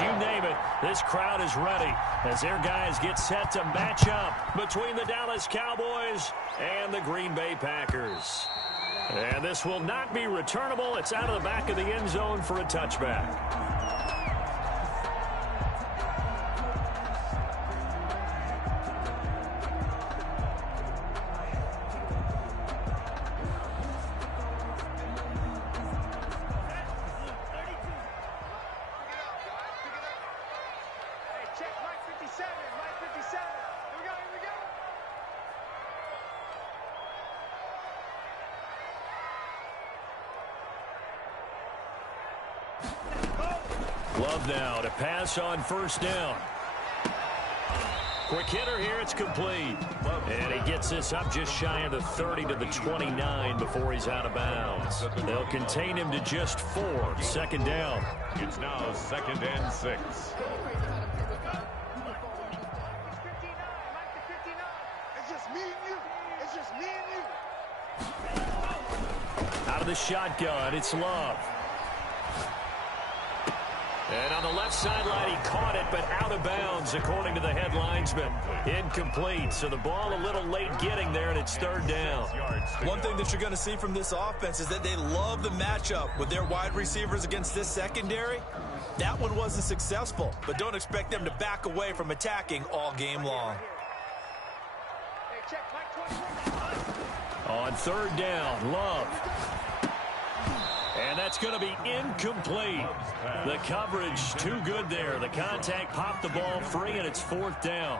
you name it, this crowd is ready as their guys get set to match up between the Dallas Cowboys and the Green Bay Packers. And this will not be returnable. It's out of the back of the end zone for a touchback. Love now to pass on first down. Quick hitter here, it's complete. And he gets this up just shy of the 30 to the 29 before he's out of bounds. They'll contain him to just 4. Second down. It's now 2nd and 6. It's just me and you. It's just me and you. Out of the shotgun, it's Love. And on the left sideline, he caught it, but out of bounds, according to the head linesman. Incomplete, so the ball a little late getting there, and it's 3rd down. One thing that you're going to see from this offense is that they love the matchup with their wide receivers against this secondary. That one wasn't successful, but don't expect them to back away from attacking all game long. On 3rd down, Love. And that's going to be incomplete. The coverage too good there. The contact popped the ball free, and it's 4th down.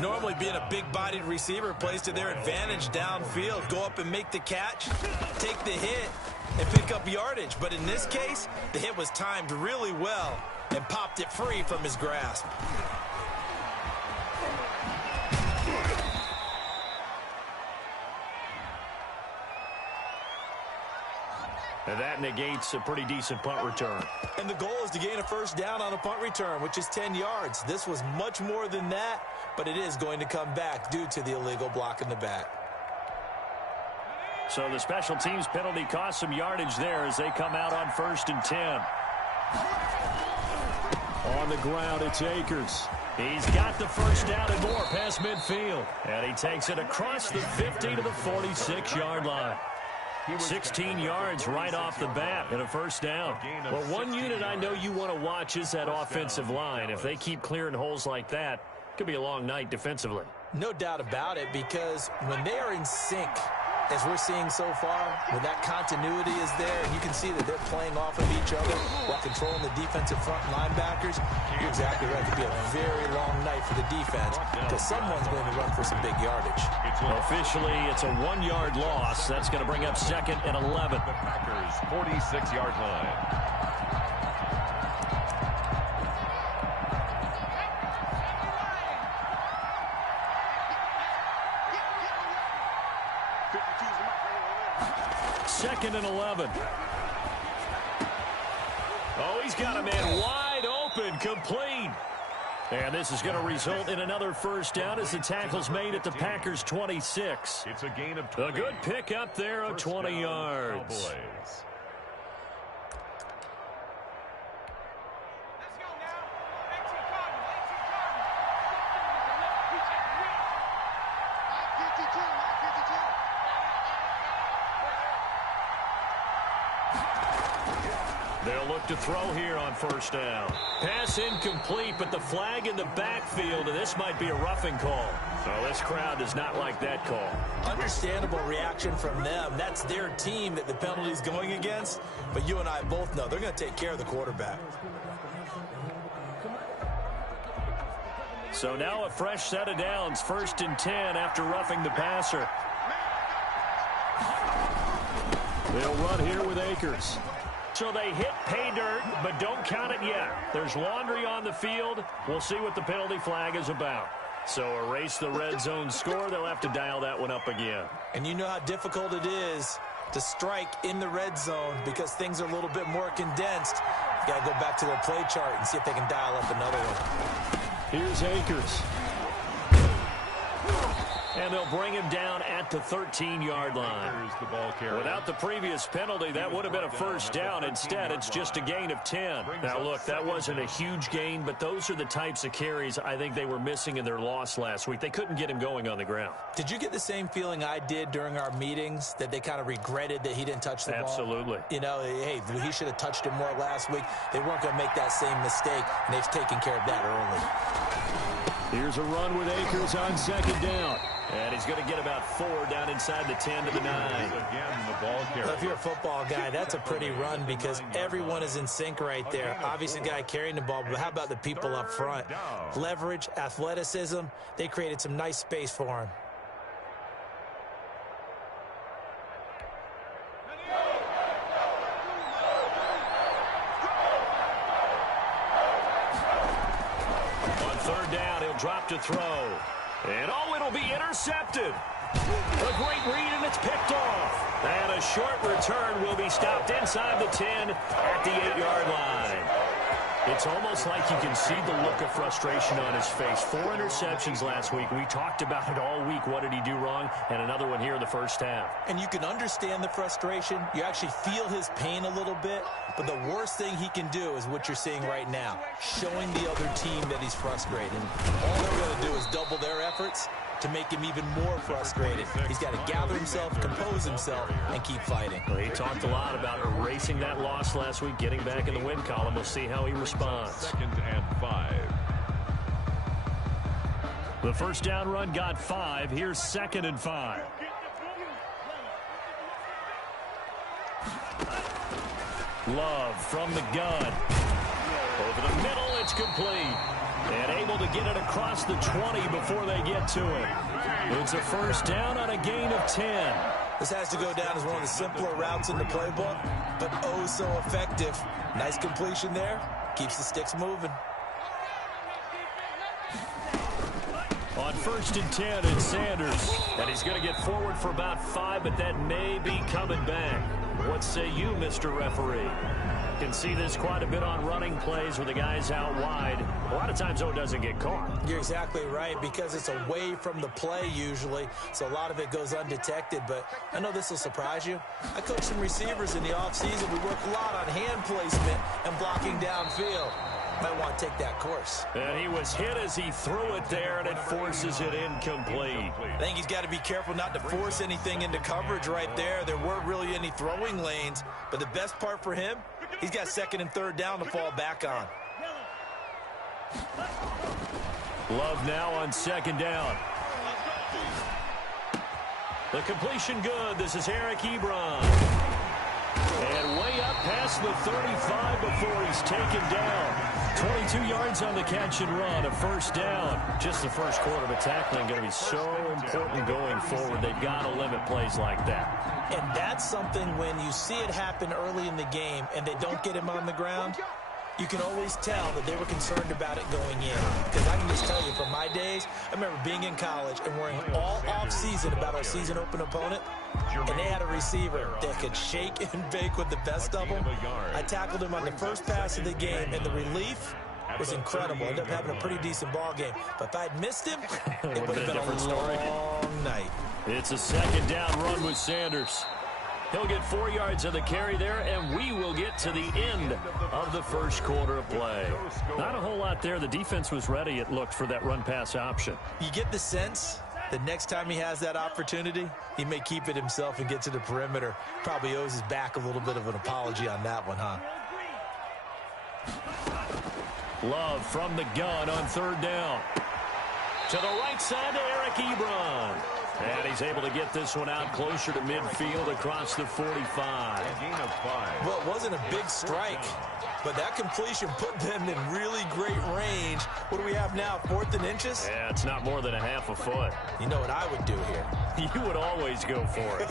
Normally being a big-bodied receiver plays to their advantage downfield. Go up and make the catch, take the hit, and pick up yardage. But in this case, the hit was timed really well and popped it free from his grasp. And that negates a pretty decent punt return. And the goal is to gain a first down on a punt return, which is 10 yards. This was much more than that, but it is going to come back due to the illegal block in the back. So the special teams penalty cost some yardage there as they come out on 1st and 10. On the ground, it's Akers. He's got the first down and more past midfield. And he takes it across the 50 to the 46-yard line. 16 yards right off the bat and a first down. Well, one unit I know you want to watch is that offensive line. If they keep clearing holes like that, it could be a long night defensively. No doubt about it, because when they are in sync, as we're seeing so far, when that continuity is there, and you can see that they're playing off of each other while controlling the defensive front linebackers, you're exactly right. It could be a very long night for the defense because someone's going to run for some big yardage. Officially, it's a 1-yard loss. That's going to bring up 2nd and 11. The Packers' 46-yard line. Second and 11. Oh, he's got a man wide open, complete. And this is going to result in another first down as the tackle's made at the Packers' 26. It's a gain of 20. A good pick up there of 20 yards. Cowboys. They'll look to throw here on first down. Pass incomplete, but the flag in the backfield, and this might be a roughing call. So this crowd does not like that call. Understandable reaction from them. That's their team that the penalty's going against. But you and I both know they're going to take care of the quarterback. So now a fresh set of downs, 1st and 10 after roughing the passer. They'll run here with Akers. So they hit pay dirt, but don't count it yet. There's laundry on the field. We'll see what the penalty flag is about. So erase the red zone score. They'll have to dial that one up again. And you know how difficult it is to strike in the red zone because things are a little bit more condensed. You got to go back to their play chart and see if they can dial up another one. Here's Akers. And they'll bring him down at the 13-yard line. The ball carrier. Without the previous penalty, that would have been a first down. Instead, it's just a gain of 10. Now, look, that wasn't a huge gain, but those are the types of carries I think they were missing in their loss last week. They couldn't get him going on the ground. Did you get the same feeling I did during our meetings, that they kind of regretted that he didn't touch the ball? Absolutely. You know, hey, he should have touched it more last week. They weren't going to make that same mistake, and they've taken care of that early. Here's a run with Akers on second down. And he's going to get about 4 down inside the 10 to the 9. Again, the ball carrier. If you're a football guy, that's a pretty run because everyone is in sync right there. Obviously, the guy carrying the ball, but how about the people up front? Leverage, athleticism, they created some nice space for him. On third down, he'll drop to throw. And, it'll be intercepted. A great read, and it's picked off. And a short return will be stopped inside the 10 at the 8-yard line. It's almost like you can see the look of frustration on his face. 4 interceptions last week. We talked about it all week. What did he do wrong? And another one here in the first half. And you can understand the frustration. You actually feel his pain a little bit. But the worst thing he can do is what you're seeing right now, showing the other team that he's frustrated. All they're going to do is double their efforts to make him even more frustrated. He's got to gather himself, compose himself, and keep fighting. Well, he talked a lot about erasing that loss last week, getting back in the win column. We'll see how he responds. 2nd and 5. The first down run got 5. Here's 2nd and 5. Love from the gun. Over the middle, it's complete. And able to get it across the 20 before they get to it. It's a first down on a gain of 10. This has to go down as one of the simpler routes in the playbook, but oh so effective. Nice completion there. Keeps the sticks moving. On 1st and 10, it's Sanders. And he's going to get forward for about 5, but that may be coming back. What say you, Mr. Referee? Can see this quite a bit on running plays where the guy's out wide. A lot of times, though, it doesn't get caught. You're exactly right, because it's away from the play usually, so a lot of it goes undetected. But I know this will surprise you. I coach some receivers in the offseason. We work a lot on hand placement and blocking downfield. Might want to take that course. And he was hit as he threw it there, and it forces it incomplete. I think he's got to be careful not to force anything into coverage right there. There weren't really any throwing lanes, but the best part for him, he's got 2nd and 3rd down to fall back on. Love now on 2nd down. The completion good. This is Eric Ebron. And way up past the 35 before he's taken down. 22 yards on the catch and run, a first down. Just the first quarter, but tackling going to be so important going forward. They've got to limit plays like that. And that's something when you see it happen early in the game and they don't get him on the ground, you can always tell that they were concerned about it going in. Because I can just tell you, from my days, I remember being in college and worrying all off-season about our season open opponent, and they had a receiver that could shake and bake with the best of them. I tackled him on the first pass of the game, and the relief was incredible. Ended up having a pretty decent ball game. But if I'd missed him, it would have been a long night. It's a 2nd down run with Sanders. He'll get 4 yards of the carry there, and we will get to the end of the first quarter of play. Not a whole lot there. The defense was ready, it looked, for that run-pass option. You get the sense that next time he has that opportunity, he may keep it himself and get to the perimeter. Probably owes his back a little bit of an apology on that one, huh? Love from the gun on 3rd down. To the right side to Eric Ebron. And he's able to get this one out closer to midfield across the 45. Gain of 5. Well, it wasn't a big strike, but that completion put them in really great range. What do we have now, 4th and inches? Yeah, it's not more than a half a foot. You know what I would do here? You would always go for it.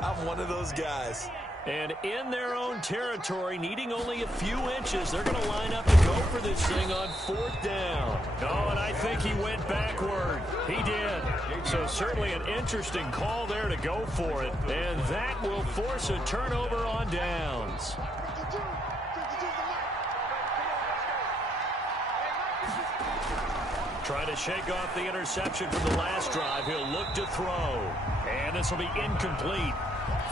I'm one of those guys. And in their own territory, needing only a few inches, they're going to line up to go for this thing on 4th down. Oh, and I think he went backward. He did. So certainly an interesting call there to go for it. And that will force a turnover on downs. Trying to shake off the interception from the last drive. He'll look to throw. And this will be incomplete.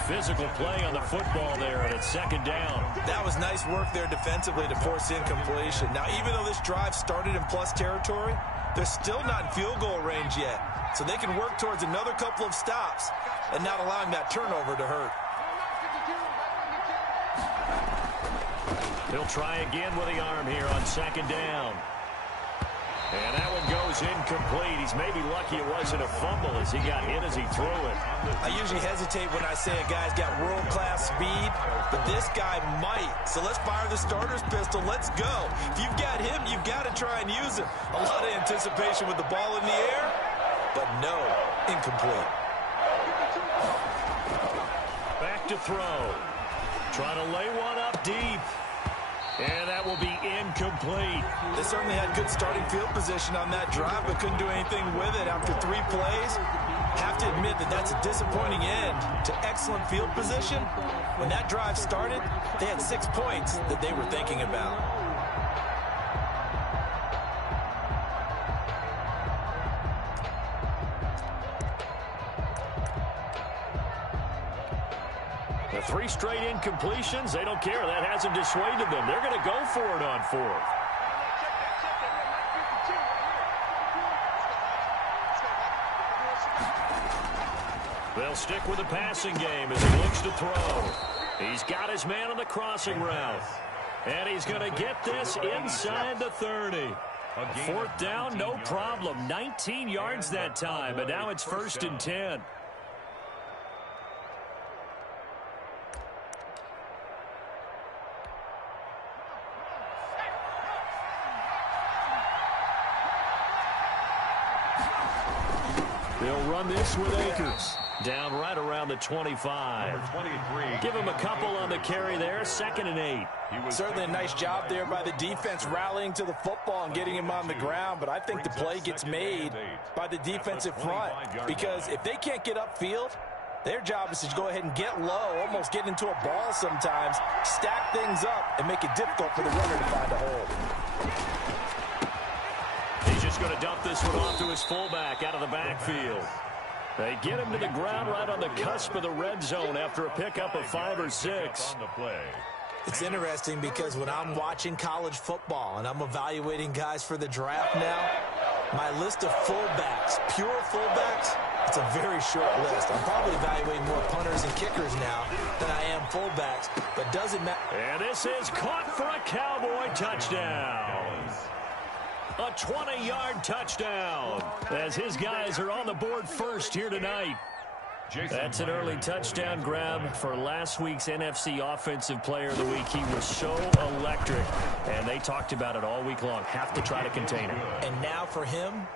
Physical play on the football there, and it's second down. That was nice work there defensively to force incompletion. Now, even though this drive started in plus territory, they're still not in field goal range yet. So they can work towards another couple of stops and not allowing that turnover to hurt. He'll try again with the arm here on second down. And that one goes incomplete. He's maybe lucky it wasn't a fumble as he got hit as he threw it. I usually hesitate when I say a guy's got world-class speed, but this guy might. So let's fire the starter's pistol. Let's go. If you've got him, you've got to try and use him. A lot of anticipation with the ball in the air, but no, incomplete. Back to throw. Trying to lay one up deep. And that will be incomplete. They certainly had good starting field position on that drive, but couldn't do anything with it after 3 plays. Have to admit that that's a disappointing end to excellent field position. When that drive started, they had 6 points that they were thinking about. The 3 straight incompletions, they don't care. That hasn't dissuaded them. They're going to go for it on 4th. They'll stick with the passing game as he looks to throw. He's got his man on the crossing route. And he's going to get this inside the 30. 4th down, no problem. 19 yards that time, but now it's 1st and 10. They'll run this with Akers. Down right around the 25. 23. Give him a couple on the carry there. 2nd and 8. Certainly a nice job there by the defense rallying to the football and getting him on the ground, but I think the play gets made by the defensive front because if they can't get upfield, their job is to go ahead and get low, almost get into a ball sometimes, stack things up, and make it difficult for the runner to find a hole. He's just going to dump this one off to his fullback out of the backfield. They get him to the ground right on the cusp of the red zone after a pickup of 5 or 6. It's interesting because when I'm watching college football and I'm evaluating guys for the draft now, my list of fullbacks, pure fullbacks, it's a very short list. I'm probably evaluating more punters and kickers now than I am fullbacks, but doesn't matter. And this is caught for a Cowboy touchdown. A 20-yard touchdown as his guys are on the board first here tonight. That's an early touchdown grab for last week's NFC Offensive Player of the Week. He was so electric, and they talked about it all week long. Have to try to contain him. And now for him,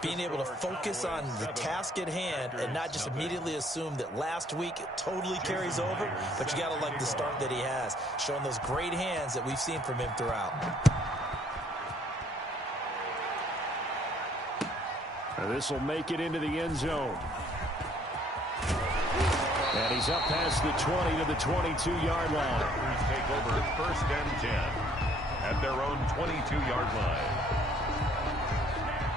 being able to focus on the task at hand and not just immediately assume that last week it totally carries over, but you got to like the start that he has, showing those great hands that we've seen from him throughout. This will make it into the end zone. And he's up past the 20 to the 22-yard line. Take over 1st and 10 at their own 22-yard line.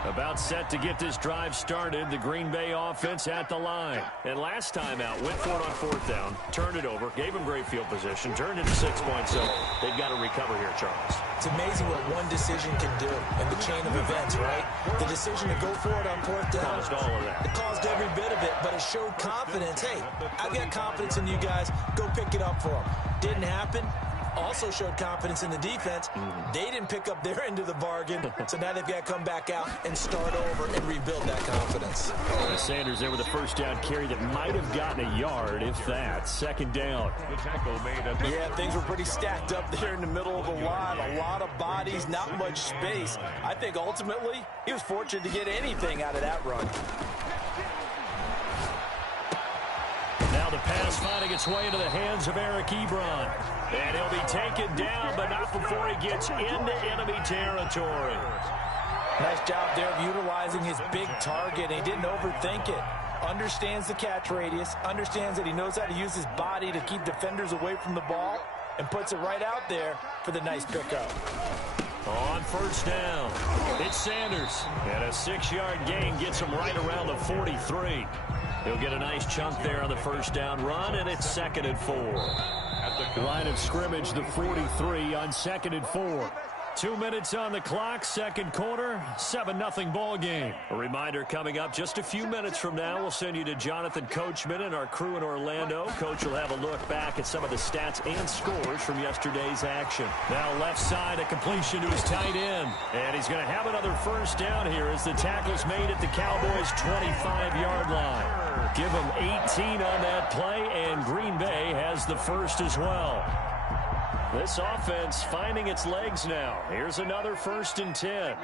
About set to get this drive started. The Green Bay offense at the line. And last time out, went for it on 4th down, turned it over, gave him great field position, turned it to 6 points, so they've got to recover here, Charles. It's amazing what one decision can do in the chain of events, right? The decision to go for it on 4th down. Caused all of that. It caused every bit of it, but it showed confidence. Hey, I've got confidence in you guys. Go pick it up for them. Didn't happen. Also showed confidence in the defense. They didn't pick up their end of the bargain, so now they've got to come back out and start over and rebuild that confidence. Sanders there with a 1st down carry that might have gotten a yard, if that. 2nd down. The tackle made at the... Yeah, things were pretty stacked up there in the middle of the line. A lot of bodies, not much space. I think ultimately he was fortunate to get anything out of that run. Now the pass finding its way into the hands of Eric Ebron. And he'll be taken down, but not before he gets into enemy territory. Nice job there of utilizing his big target. He didn't overthink it. Understands the catch radius, understands that he knows how to use his body to keep defenders away from the ball, and puts it right out there for the nice pickup. On first down, it's Sanders. And a 6-yard gain gets him right around the 43. He'll get a nice chunk there on the first down run, and it's 2nd and 4. At the line of scrimmage, the 43 on 2nd and 4. 2 minutes on the clock, second quarter, 7-0 ball game. A reminder coming up just a few minutes from now, we'll send you to Jonathan Coachman and our crew in Orlando. Coach will have a look back at some of the stats and scores from yesterday's action. Now left side, a completion to his tight end. And he's going to have another first down here as the tackle's made at the Cowboys' 25-yard line. Give him 18 on that play, and Green Bay has the first as well. This offense finding its legs now. Here's another 1st and 10.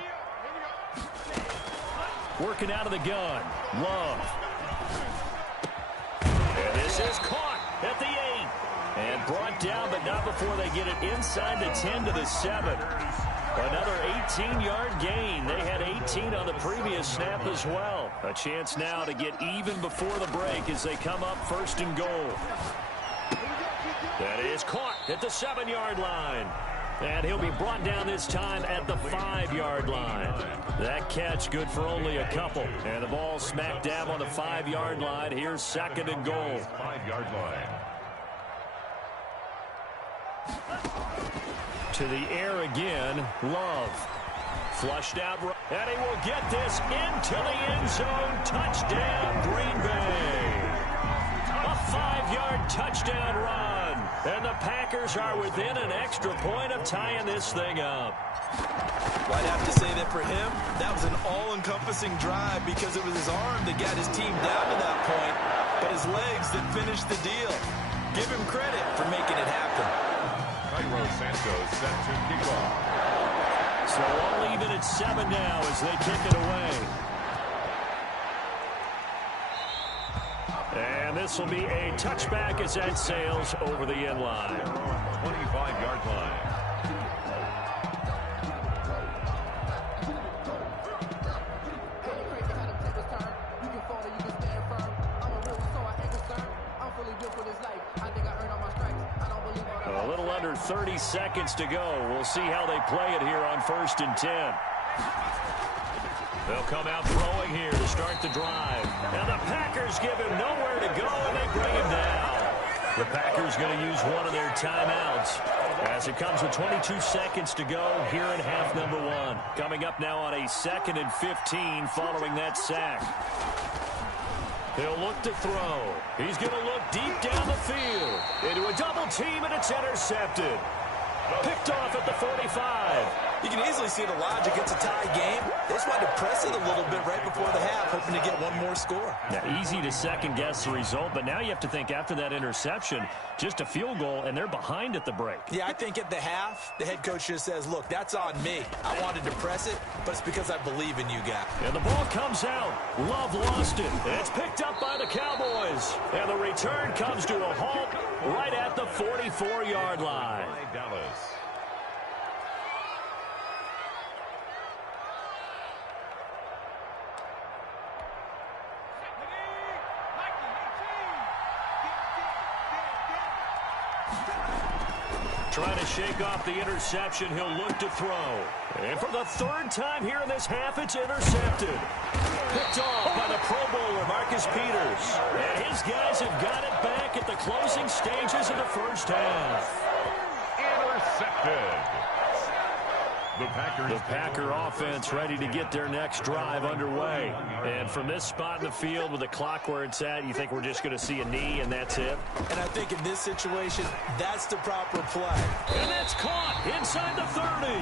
Working out of the gun. Love. And this is caught at the 8. And brought down, but not before they get it inside the 10 to the 7. Another 18-yard gain. They had 18 on the previous snap as well. A chance now to get even before the break as they come up 1st and goal. That is caught at the 7-yard line. And he'll be brought down this time at the 5-yard line. That catch good for only a couple. And the ball smack dab on the 5-yard line. Here's 2nd and goal. 5-yard line. To the air again, Love. Flushed out, and he will get this into the end zone. Touchdown, Green Bay. A 5-yard touchdown run. And the Packers are within an extra point of tying this thing up. Well, I'd have to say that for him, that was an all-encompassing drive because it was his arm that got his team down to that point, but his legs that finished the deal. Give him credit for making it happen. Cairo Santos set to kick off. So all even at 7 now as they kick it away. And this will be a touchback as that sails over the end line. 25-yard line. A little under 30 seconds to go. We'll see how they play it here on 1st and 10. They'll come out throwing here to start the drive. And the Packers give him nowhere to go, and they bring him down. The Packers going to use one of their timeouts as it comes with 22 seconds to go here in half number 1. Coming up now on a 2nd and 15 following that sack. He'll look to throw. He's going to look deep down the field. Into a double team, and it's intercepted. Picked off at the 45. You can easily see the logic. It's a tie game. They just wanted to press it a little bit right before the half, hoping to get one more score. Yeah, easy to second-guess the result, but now you have to think after that interception, just a field goal, and they're behind at the break. Yeah, I think at the half, the head coach just says, look, that's on me. I wanted to press it, but it's because I believe in you guys. And the ball comes out. Love lost it. It's picked up by the Cowboys. And the return comes to a halt right at the 44-yard line. Dallas. Trying to shake off the interception. He'll look to throw. And for the 3rd time here in this half, it's intercepted. Picked off by the Pro Bowler, Marcus Peters. And his guys have got it back at the closing stages of the first half. Intercepted. The Packer offense ready to get their next drive underway. And from this spot in the field with the clock where it's at, you think we're just going to see a knee and that's it? And I think in this situation, that's the proper play. And that's caught inside the 30.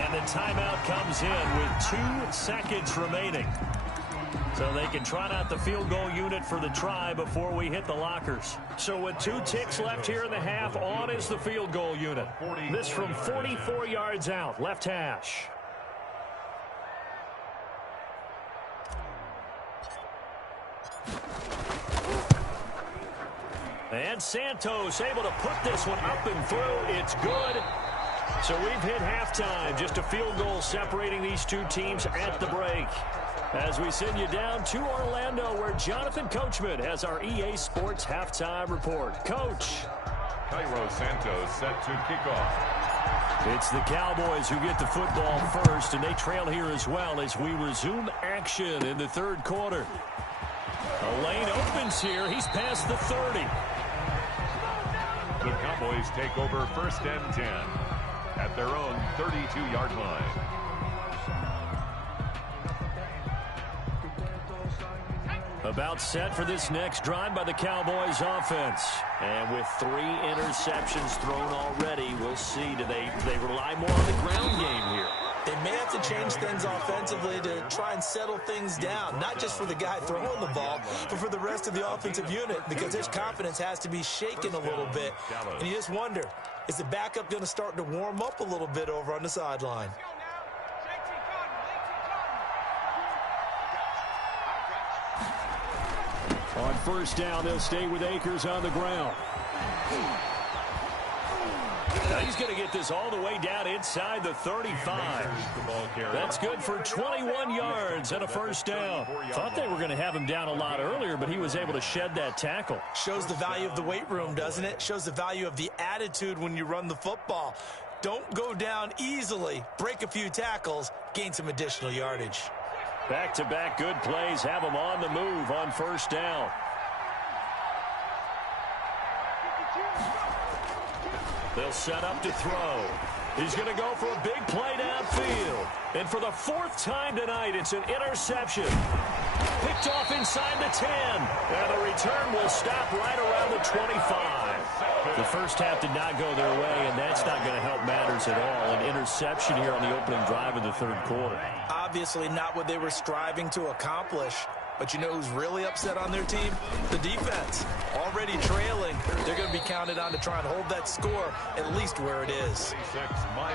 And the timeout comes in with 2 seconds remaining. So they can trot out the field goal unit for the try before we hit the lockers. So with 2 ticks left here in the half, on is the field goal unit. This from 44 yards out, left hash. And Santos able to put this one up and through. It's good. So we've hit halftime. Just a field goal separating these 2 teams at the break. As we send you down to Orlando, where Jonathan Coachman has our EA Sports halftime report. Coach. Cairo Santos set to kick off. It's the Cowboys who get the football first, and they trail here as well as we resume action in the third quarter. A lane opens here. He's past the 30. The Cowboys take over 1st and 10 at their own 32-yard line. About set for this next drive by the Cowboys offense. And with 3 interceptions thrown already, we'll see. Do they rely more on the ground game here? They may have to change things offensively to try and settle things down, not just for the guy throwing the ball, but for the rest of the offensive unit, because his confidence has to be shaken a little bit. And you just wonder, is the backup going to start to warm up a little bit over on the sideline? On 1st down, they'll stay with Akers on the ground. Now he's going to get this all the way down inside the 35. That's good for 21 yards and a 1st down. Thought they were going to have him down a lot earlier, but he was able to shed that tackle. Shows the value of the weight room, doesn't it? Shows the value of the attitude when you run the football. Don't go down easily. Break a few tackles. Gain some additional yardage. Back-to-back good plays have him on the move on 1st down. They'll set up to throw. He's going to go for a big play downfield. And for the 4th time tonight, it's an interception. Picked off inside the 10. And the return will stop right around the 25. The first half did not go their way, and that's not going to help matters at all. An interception here on the opening drive of the third quarter. Obviously not what they were striving to accomplish. But you know who's really upset on their team? The defense. Already trailing. They're going to be counted on to try and hold that score at least where it is.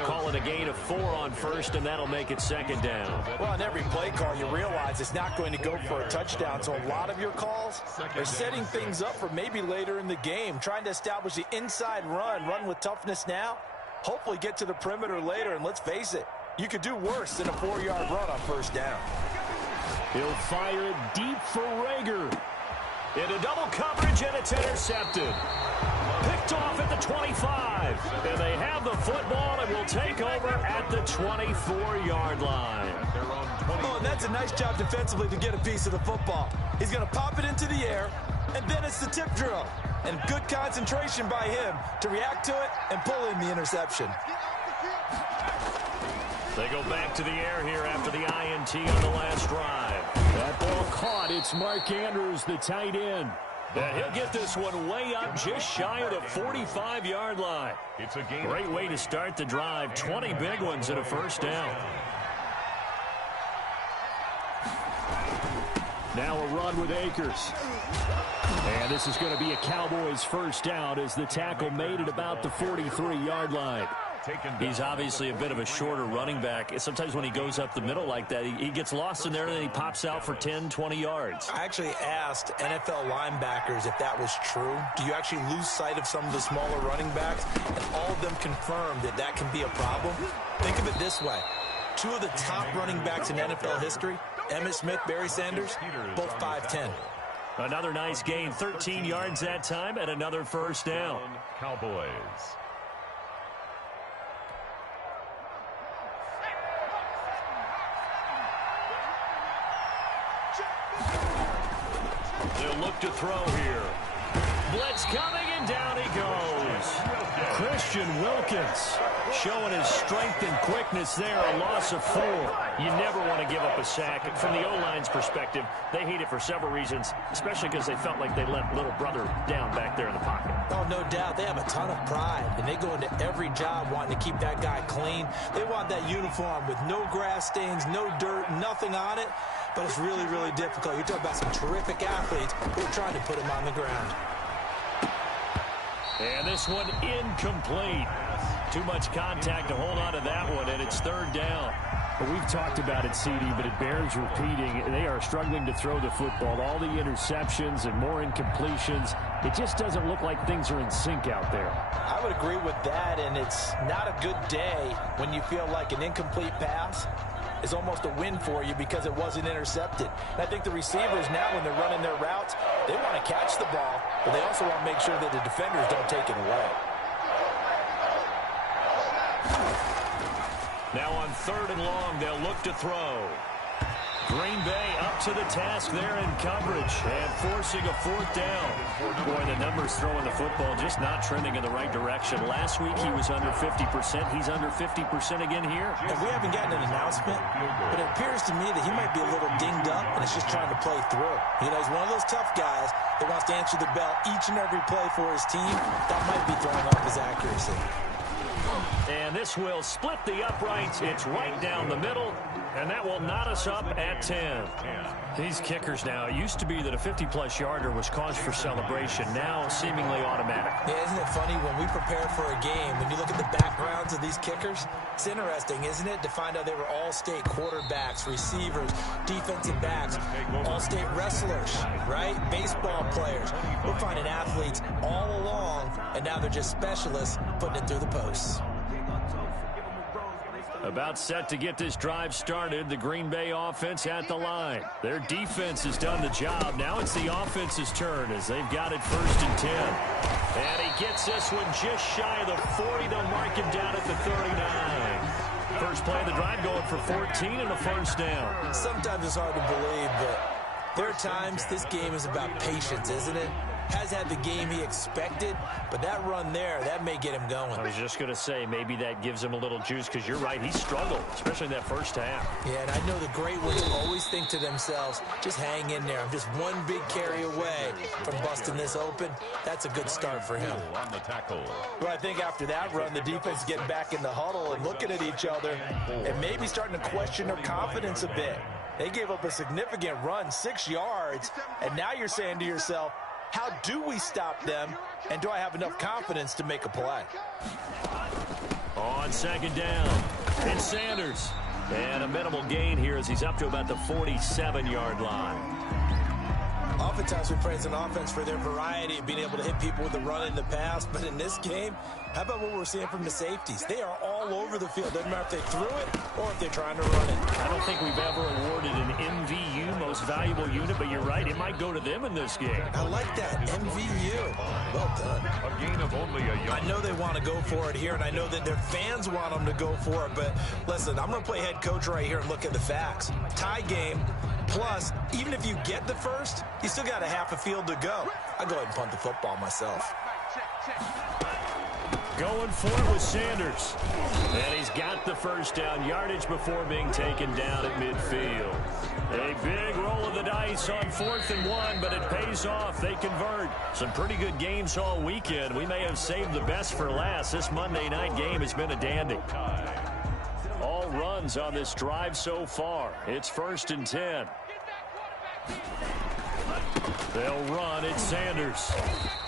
Call it a gain of 4 on 1st, and that'll make it 2nd down. Well, on every play call, you realize it's not going to go for a touchdown. So a lot of your calls are setting things up for maybe later in the game, trying to establish the inside run with toughness now, hopefully get to the perimeter later. And let's face it, you could do worse than a 4-yard run on 1st down. He'll fire it deep for Rager. Into double coverage, and it's intercepted. Picked off at the 25. And they have the football and will take over at the 24-yard line. Oh, and that's a nice job defensively to get a piece of the football. He's going to pop it into the air, and then it's the tip drill. And good concentration by him to react to it and pull in the interception. They go back to the air here after the INT on the last drive. That ball caught. It's Mark Andrews, the tight end. And he'll get this one way up just shy of the 45-yard line. It's a game. Great way to start the drive. 20 big ones and a 1st down. Now a run with Akers. And this is going to be a Cowboys 1st down as the tackle made it about the 43-yard line. He's obviously a bit of a shorter running back. Sometimes when he goes up the middle like that, he gets lost in there and then he pops out for 10, 20 yards. I actually asked NFL linebackers if that was true. Do you actually lose sight of some of the smaller running backs? And all of them confirmed that that can be a problem. Think of it this way. 2 of the top running backs in NFL history, Emmitt Smith, Barry Sanders, both 5'10". Another nice gain, 13 yards that time, and another 1st down. Cowboys. They'll look to throw here. Blitz coming, and down he goes. Christian Wilkins showing his strength and quickness there, a loss of 4. You never want to give up a sack. From the O-line's perspective, they hate it for several reasons, especially because they felt like they let little brother down back there in the pocket. Oh, no doubt. They have a ton of pride, and they go into every job wanting to keep that guy clean. They want that uniform with no grass stains, no dirt, nothing on it. But it's really, really difficult. You're talking about some terrific athletes who are trying to put him on the ground. And this one incomplete. Too much contact to hold on to that one, and it's 3rd down. Well, we've talked about it, CD, but it bears repeating. They are struggling to throw the football. All the interceptions and more incompletions. It just doesn't look like things are in sync out there. I would agree with that, and it's not a good day when you feel like an incomplete pass is almost a win for you because it wasn't intercepted. And I think the receivers now, when they're running their routes, they want to catch the ball, but they also want to make sure that the defenders don't take it away. Now on 3rd and long, they'll look to throw. Green Bay up to the task there in coverage and forcing a 4th down. Boy, the numbers throwing the football just not trending in the right direction. Last week he was under 50%. He's under 50% again here. And we haven't gotten an announcement, but it appears to me that he might be a little dinged up and is just trying to play through. You know, he's one of those tough guys that wants to answer the bell each and every play for his team. That might be throwing off his accuracy. And this will split the uprights. It's right down the middle. And that will knot us up at 10. These kickers now, it used to be that a 50-plus yarder was cause for celebration. Now seemingly automatic. Yeah, isn't it funny when we prepare for a game, when you look at the backgrounds of these kickers, it's interesting, isn't it, to find out they were all-state quarterbacks, receivers, defensive backs, all-state wrestlers, right? Baseball players. We're finding athletes all along, and now they're just specialists putting it through the posts. About set to get this drive started, the Green Bay offense at the line. Their defense has done the job. Now it's the offense's turn as they've got it 1st and 10. And he gets this one just shy of the 40. They'll mark him down at the 39. First play of the drive going for 14 and a 1st down. Sometimes it's hard to believe, but there are times this game is about patience, isn't it? Has had the game he expected, but that run there, that may get him going. I was just going to say, maybe that gives him a little juice, because you're right, he struggled, especially in that first half. Yeah, and I know the great ones always think to themselves, just hang in there. I'm just one big carry away from busting this open. That's a good start for him. On the tackle. Well, I think after that run, the defense getting back in the huddle and looking at each other and maybe starting to question their confidence a bit. They gave up a significant run, 6 yards, and now you're saying to yourself, how do we stop them, and do I have enough confidence to make a play? On 2nd down, it's Sanders. And a minimal gain here as he's up to about the 47-yard line. Oftentimes we praise an offense for their variety of being able to hit people with the run in the pass, but in this game, how about what we're seeing from the safeties? They are all over the field. Doesn't matter if they threw it or if they're trying to run it. I don't think we've ever awarded an MVU, most valuable unit, but you're right, it might go to them in this game. I like that, MVU. Well done. A gain of only a yard. I know they want to go for it here, and I know that their fans want them to go for it, but listen, I'm going to play head coach right here and look at the facts. Tie game. Plus, even if you get the first, you still got a half a field to go. I'll go ahead and punt the football myself. Going for it with Sanders. And he's got the 1st down, yardage before being taken down at midfield. A big roll of the dice on 4th and 1, but it pays off. They convert. Some pretty good games all weekend. We may have saved the best for last. This Monday night game has been a dandy. All runs on this drive so far. It's 1st and 10. They'll run. It's Sanders.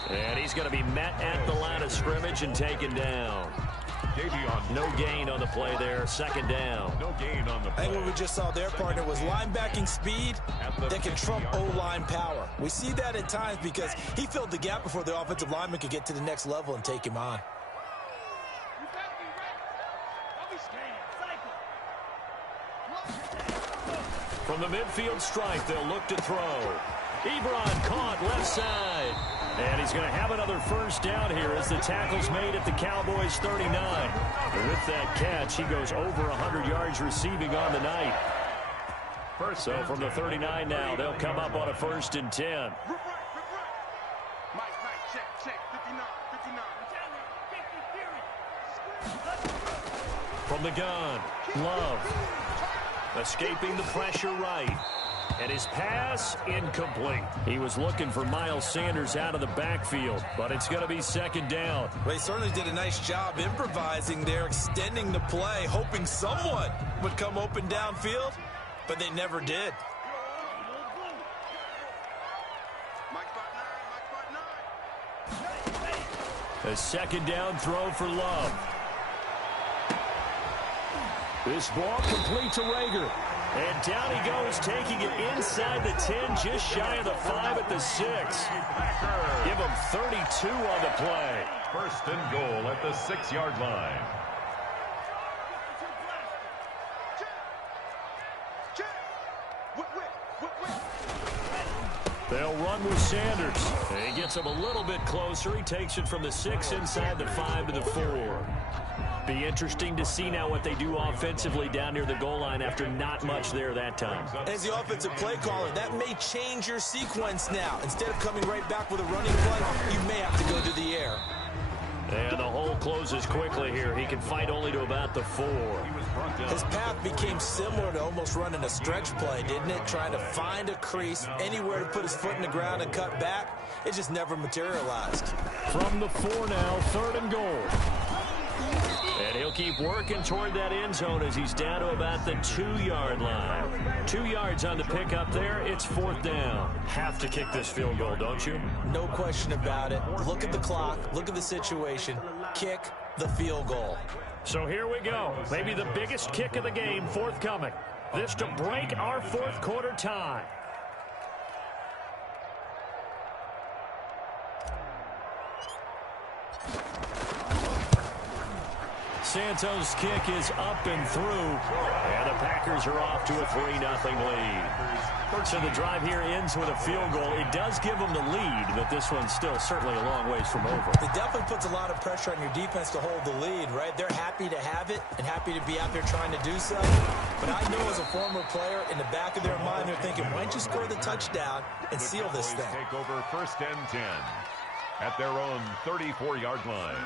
And he's going to be met at the line of scrimmage and taken down. No gain on the play there. 2nd down. No gain on the play. I think what we just saw their partner was linebacking speed that can trump O-line power. We see that at times because he filled the gap before the offensive lineman could get to the next level and take him on. From the midfield stripe, they'll look to throw. Ebron caught left side. And he's going to have another 1st down here as the tackle's made at the Cowboys' 39. And with that catch, he goes over 100 yards receiving on the night. So from the 39 now, they'll come up on a 1st and 10. From the gun, Love. Escaping the pressure right. And his pass incomplete. He was looking for Miles Sanders out of the backfield, but it's going to be 2nd down. Well, he certainly did a nice job improvising there, extending the play, hoping someone would come open downfield, but they never did. A 2nd down throw for Love. This ball complete to Rager. And down he goes, taking it inside the 10, just shy of the 5 at the 6. Give him 32 on the play. 1st and goal at the 6-yard line. They'll run with Sanders. And he gets him a little bit closer. He takes it from the 6 inside the 5 to the 4. Be interesting to see now what they do offensively down near the goal line after not much there that time. As the offensive play caller, that may change your sequence now. Instead of coming right back with a running play, you may have to go to the air. And the hole closes quickly here. He can fight only to about the 4. His path became similar to almost running a stretch play, didn't it? Trying to find a crease, anywhere to put his foot in the ground and cut back. It just never materialized. From the 4 now, 3rd and goal. And he'll keep working toward that end zone as he's down to about the 2-yard line. 2 yards on the pickup there. It's 4th down. Have to kick this field goal, don't you? No question about it. Look at the clock. Look at the situation. Kick the field goal. So here we go. Maybe the biggest kick of the game forthcoming. This to break our 4th quarter tie. Santos' kick is up and through, and the Packers are off to a 3-0 lead. So the drive here ends with a field goal. It does give them the lead, but this one's still certainly a long ways from over. It definitely puts a lot of pressure on your defense to hold the lead, right? They're happy to have it and happy to be out there trying to do so. But I know as a former player, in the back of their mind, they're thinking, why don't you score the touchdown and seal this thing? Take over 1st and 10 at their own 34-yard line.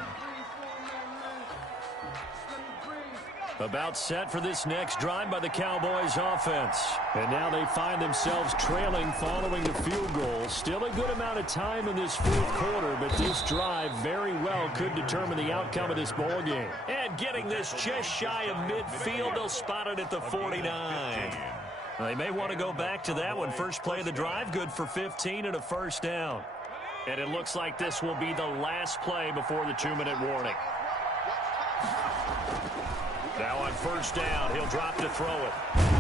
About set for this next drive by the Cowboys offense. And now they find themselves trailing following the field goal. Still a good amount of time in this 4th quarter, but this drive very well could determine the outcome of this ball game. And getting this just shy of midfield, they'll spot it at the 49. They may want to go back to that one. First play of the drive, good for 15 and a 1st down. And it looks like this will be the last play before the 2-minute warning. Now on 1st down, he'll drop to throw it.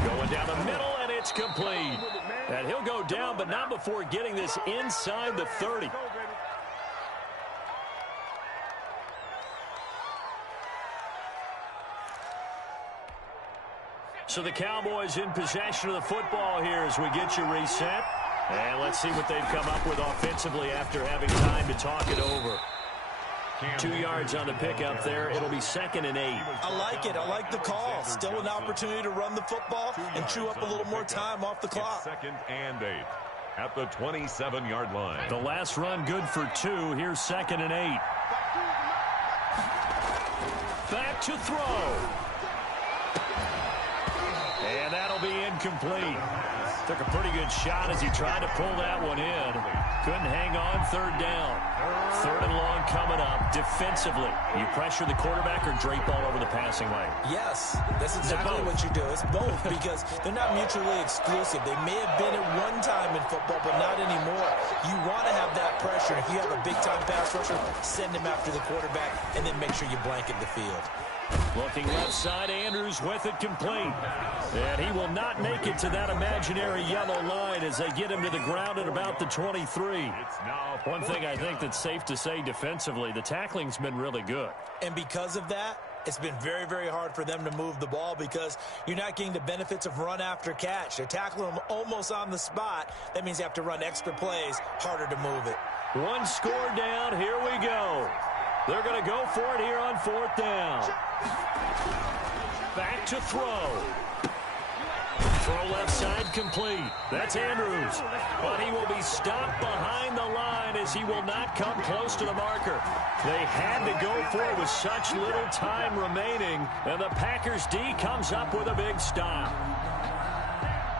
Going down the middle, and it's complete. And he'll go down, but not before getting this inside the 30. So the Cowboys in possession of the football here as we get you reset. And let's see what they've come up with offensively after having time to talk it over. 2 yards on the pickup there. It'll be 2nd and 8. I like it. I like the call. Still an opportunity to run the football and chew up a little more time off the clock. 2nd and 8 at the 27-yard line. The last run good for 2. Here's 2nd and 8. Back to throw. And that'll be incomplete. Took a pretty good shot as he tried to pull that one in. Couldn't hang on 3rd down. 3rd and long coming up. Defensively, you pressure the quarterback or drape all over the passing lane? Yes, that's exactly what you do. It's both because they're not mutually exclusive. They may have been at one time in football, but not anymore. You want to have that pressure. If you have a big-time pass rusher, send him after the quarterback, and then make sure you blanket the field. Looking left side, Andrews with it complete. And he will not make it to that imaginary yellow line as they get him to the ground at about the 23. One thing I think that's safe to say defensively, the tackling's been really good. And because of that, it's been very, very hard for them to move the ball because you're not getting the benefits of run after catch. They're tackling them almost on the spot. That means you have to run extra plays, harder to move it. One score down. Here we go. They're going to go for it here on 4th down. Back to throw. Throw left side complete. That's Andrews. But he will be stopped behind the line as he will not come close to the marker. They had to go for it with such little time remaining. And the Packers D comes up with a big stop.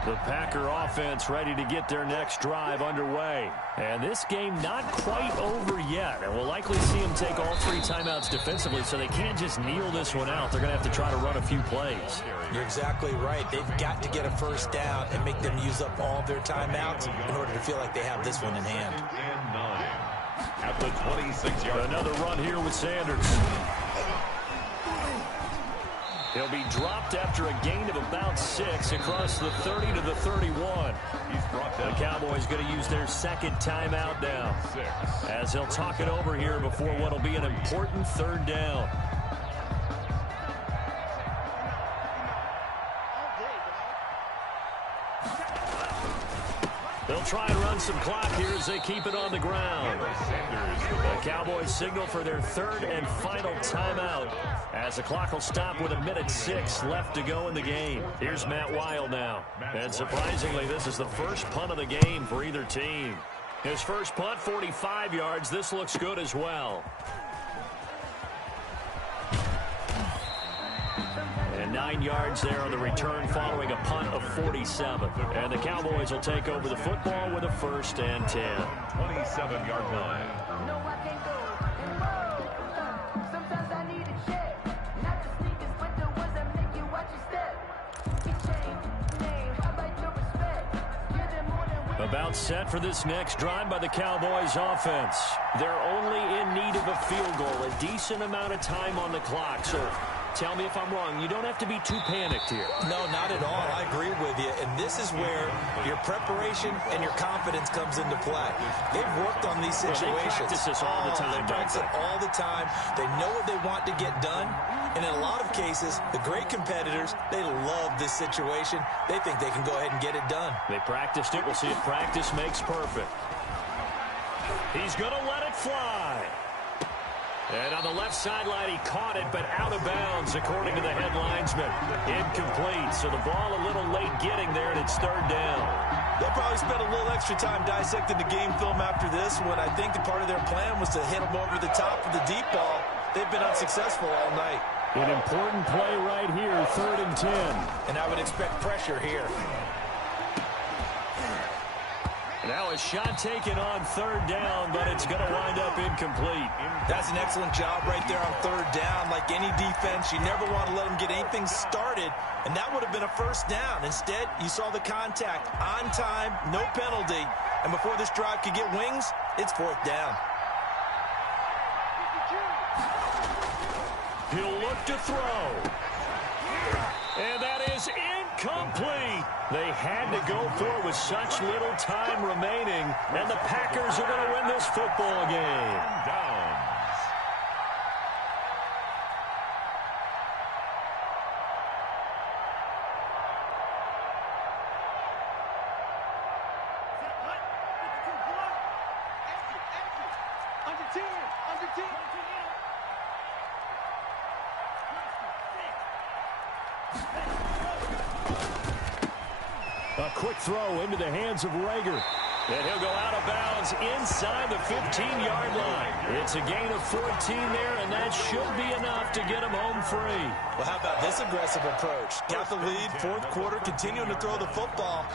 The Packer offense ready to get their next drive underway. And this game not quite over yet. And we'll likely see them take all 3 timeouts defensively, so they can't just kneel this one out. They're going to have to try to run a few plays. You're exactly right. They've got to get a 1st down and make them use up all their timeouts in order to feel like they have this one in hand. And 9 at the 26-yard line. Another run here with Sanders. He'll be dropped after a gain of about 6 across the 30 to the 31. The Cowboys going to use their 2nd timeout now as he'll talk it over here before what will be an important 3rd down. They'll try and run some clock here as they keep it on the ground. The Cowboys signal for their third and final timeout as the clock will stop with 1:06 left to go in the game. Here's Matt Weil now. And surprisingly, this is the first punt of the game for either team. His first punt, 45 yards. This looks good as well. And 9 yards there on the return following a punt of 47. And the Cowboys will take over the football with a 1st and 10. 27-yard line. No, I can't go. Sometimes I need a check. Not the sneakers, but the ones that make you watch your step. Get changed, name, how about your respect? Give them more than About set for this next drive by the Cowboys offense. They're only in need of a field goal, a decent amount of time on the clock. So tell me if I'm wrong. You don't have to be too panicked here. No, not at all. I agree with you. And this is where your preparation and your confidence comes into play. They've worked on these situations. They practice this all the time. They practice it all the time. They know what they want to get done. And in a lot of cases, the great competitors, they love this situation. They think they can go ahead and get it done. They practiced it. We'll see if practice makes perfect. He's going to let it fly. And on the left sideline, he caught it, but out of bounds, according to the head linesman. Incomplete, so the ball a little late getting there, and it's 3rd down. They'll probably spend a little extra time dissecting the game film after this, when I think the part of their plan was to hit them over the top of the deep ball. They've been unsuccessful all night. An important play right here, 3rd and 10. And I would expect pressure here. Now a shot taken on 3rd down, but it's going to wind up incomplete. That's an excellent job right there on 3rd down. Like any defense, you never want to let them get anything started, and that would have been a 1st down. Instead, you saw the contact on time, no penalty, and before this drive could get wings, it's 4th down. He'll look to throw. And that is incomplete. They had to go for it with such little time remaining, and the Packers are going to win this football game. Downs. A quick throw into the hands of Rager. And he'll go out of bounds inside the 15-yard line. It's a gain of 14 there, and that should be enough to get him home free. Well, how about this aggressive approach? Got the lead, 4th quarter, continuing to throw the football.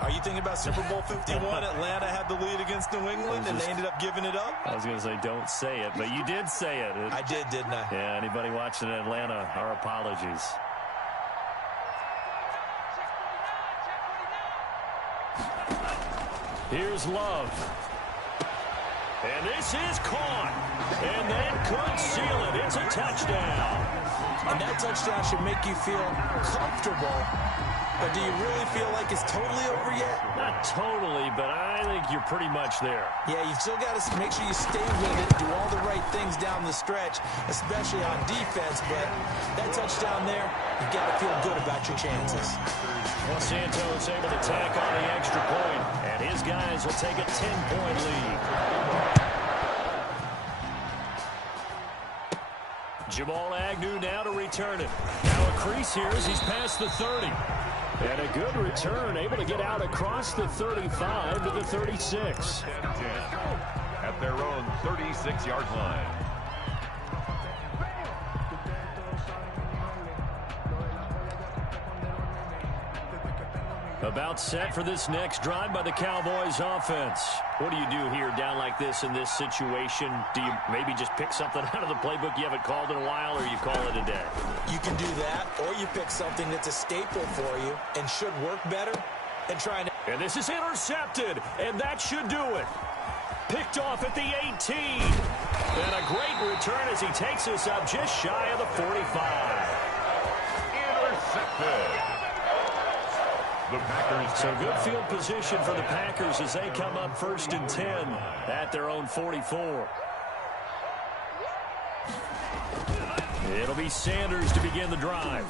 Are you thinking about Super Bowl 51? Atlanta had the lead against New England, and they ended up giving it up? I was going to say, don't say it, but you did say it. I did, didn't I? Yeah, anybody watching in Atlanta, our apologies. Here's Love. And this is caught. And that could seal it. It's a touchdown. And that touchdown should make you feel comfortable. But do you really feel like it's totally over yet? Not totally, but I think you're pretty much there. Yeah, you've still got to make sure you stay with it, do all the right things down the stretch, especially on defense. But that touchdown there, you've got to feel good about your chances. Well, Santos able to tack on the extra point, and his guys will take a 10-point lead. Jamal Agnew now to return it. Now a crease here as he's past the 30. And a good return, able to get out across the 35 to the 36. At their own 36-yard line. About set for this next drive by the Cowboys offense. What do you do here down like this in this situation? Do you maybe just pick something out of the playbook you haven't called in a while, or you call it a day? You can do that, or you pick something that's a staple for you and should work better than trying to... And this is intercepted, and that should do it. Picked off at the 18. And a great return as he takes us up just shy of the 45. Intercepted. The Packers. So good field position for the Packers as they come up 1st and 10 at their own 44. It'll be Sanders to begin the drive.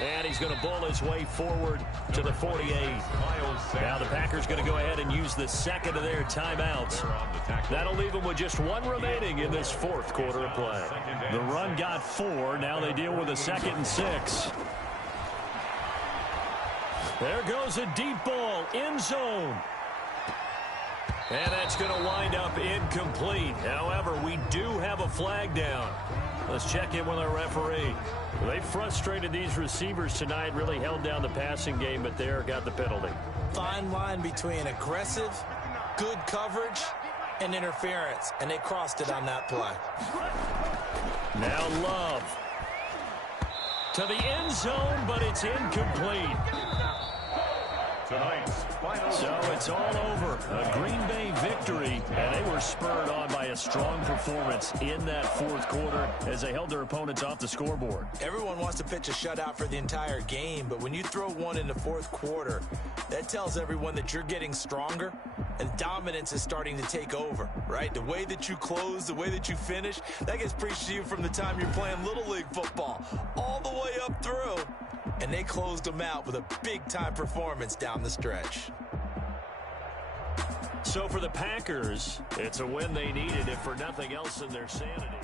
And he's going to bowl his way forward to the 48. Now the Packers going to go ahead and use the second of their timeouts. That'll leave them with just one remaining in this fourth quarter of play. The run got 4. Now they deal with a 2nd and 6. There goes a deep ball, end zone. And that's going to wind up incomplete. However, we do have a flag down. Let's check in with our referee. They frustrated these receivers tonight, really held down the passing game, but there got the penalty. Fine line between aggressive, good coverage, and interference, and they crossed it on that play. Now Love to the end zone, but it's incomplete. So it's all over. A Green Bay victory, and they were spurred on by a strong performance in that fourth quarter as they held their opponents off the scoreboard. Everyone wants to pitch a shutout for the entire game, but when you throw one in the fourth quarter, that tells everyone that you're getting stronger and dominance is starting to take over, right? The way that you close, the way that you finish, that gets preached to you from the time you're playing Little League football all the way up through. And they closed them out with a big-time performance down the stretch. So for the Packers, it's a win they needed, if for nothing else in their sanity.